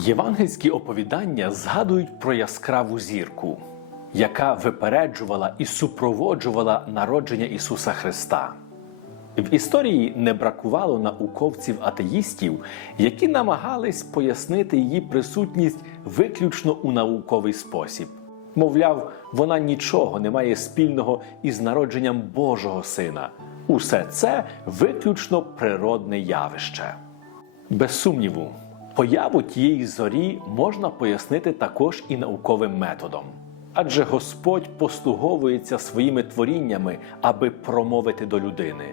Євангельські оповідання згадують про яскраву зірку, яка випереджувала і супроводжувала народження Ісуса Христа. В історії не бракувало науковців-атеїстів, які намагались пояснити її присутність виключно у науковий спосіб. Мовляв, вона нічого не має спільного із народженням Божого Сина. Усе це виключно природне явище. Без сумніву, появу тієї зорі можна пояснити також і науковим методом. Адже Господь послуговується своїми творіннями, аби промовити до людини.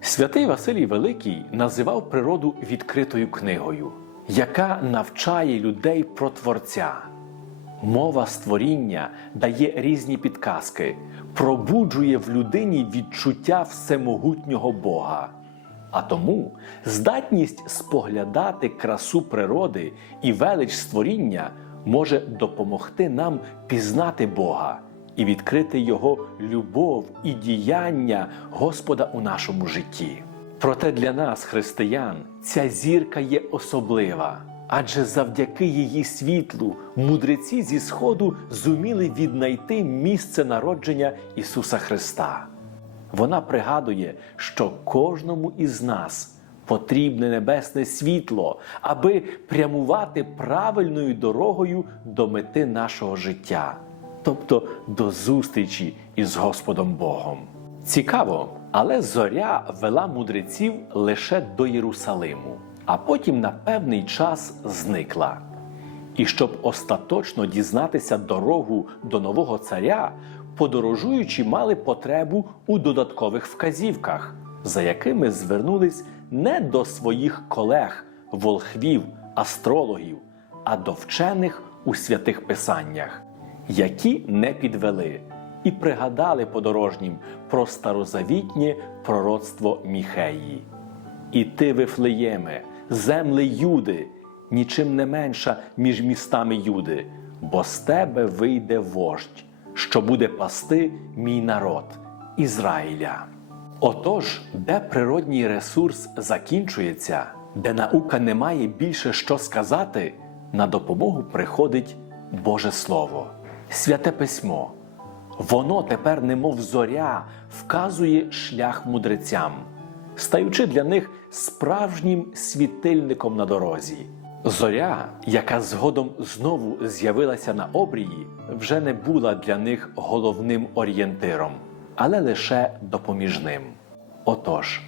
Святий Василій Великий називав природу відкритою книгою, яка навчає людей про Творця. Мова створіння дає різні підказки, пробуджує в людині відчуття всемогутнього Бога. А тому здатність споглядати красу природи і велич створіння може допомогти нам пізнати Бога і відкрити Його любов і діяння Господа у нашому житті. Проте для нас, християн, ця зірка є особлива, адже завдяки її світлу мудреці зі Сходу зуміли віднайти місце народження Ісуса Христа. Вона пригадує, що кожному із нас потрібне небесне світло, аби прямувати правильною дорогою до мети нашого життя, тобто до зустрічі із Господом Богом. Цікаво, але зоря вела мудреців лише до Єрусалиму, а потім на певний час зникла. І щоб остаточно дізнатися дорогу до нового царя, подорожуючі мали потребу у додаткових вказівках, за якими звернулись не до своїх колег, волхвів, астрологів, а до вчених у святих писаннях, які не підвели і пригадали подорожнім про старозавітнє пророцтво Міхеї. І ти, Вифлеєме, земли Юди, нічим не менша між містами Юди, бо з тебе вийде вождь, що буде пасти мій народ Ізраїля. Отож, де природній ресурс закінчується, де наука не має більше що сказати, на допомогу приходить Боже Слово, святе письмо. Воно тепер, немов зоря, вказує шлях мудрецям, стаючи для них справжнім світильником на дорозі. Зоря, яка згодом знову з'явилася на обрії, вже не була для них головним орієнтиром, але лише допоміжним. Отож,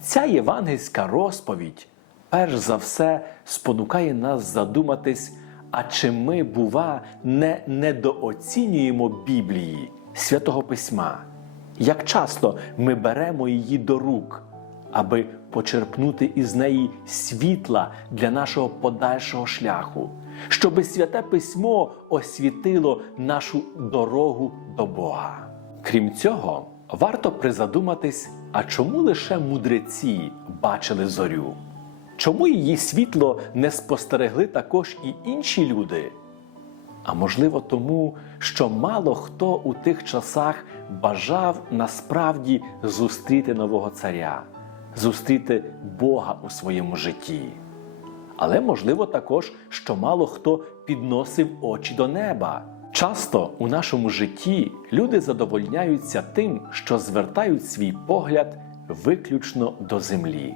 ця євангельська розповідь, перш за все, спонукає нас задуматись, а чи ми, бува, не недооцінюємо Біблії, святого Письма, як часто ми беремо її до рук, аби почерпнути із неї світла для нашого подальшого шляху, щоби святе письмо освітило нашу дорогу до Бога. Крім цього, варто призадуматись, а чому лише мудреці бачили зорю? Чому її світло не спостерегли також і інші люди? А можливо, тому, що мало хто у тих часах бажав насправді зустріти нового царя, зустріти Бога у своєму житті. Але можливо також, що мало хто підносив очі до неба. Часто у нашому житті люди задовольняються тим, що звертають свій погляд виключно до землі,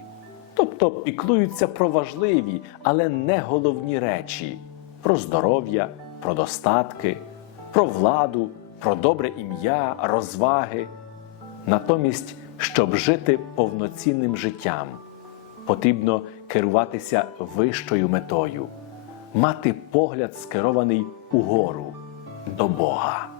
тобто піклуються про важливі, але не головні речі про здоров'я, про достатки, про владу, про добре ім'я, розваги. Натомість, щоб жити повноцінним життям, потрібно керуватися вищою метою, мати погляд скерований угору до Бога.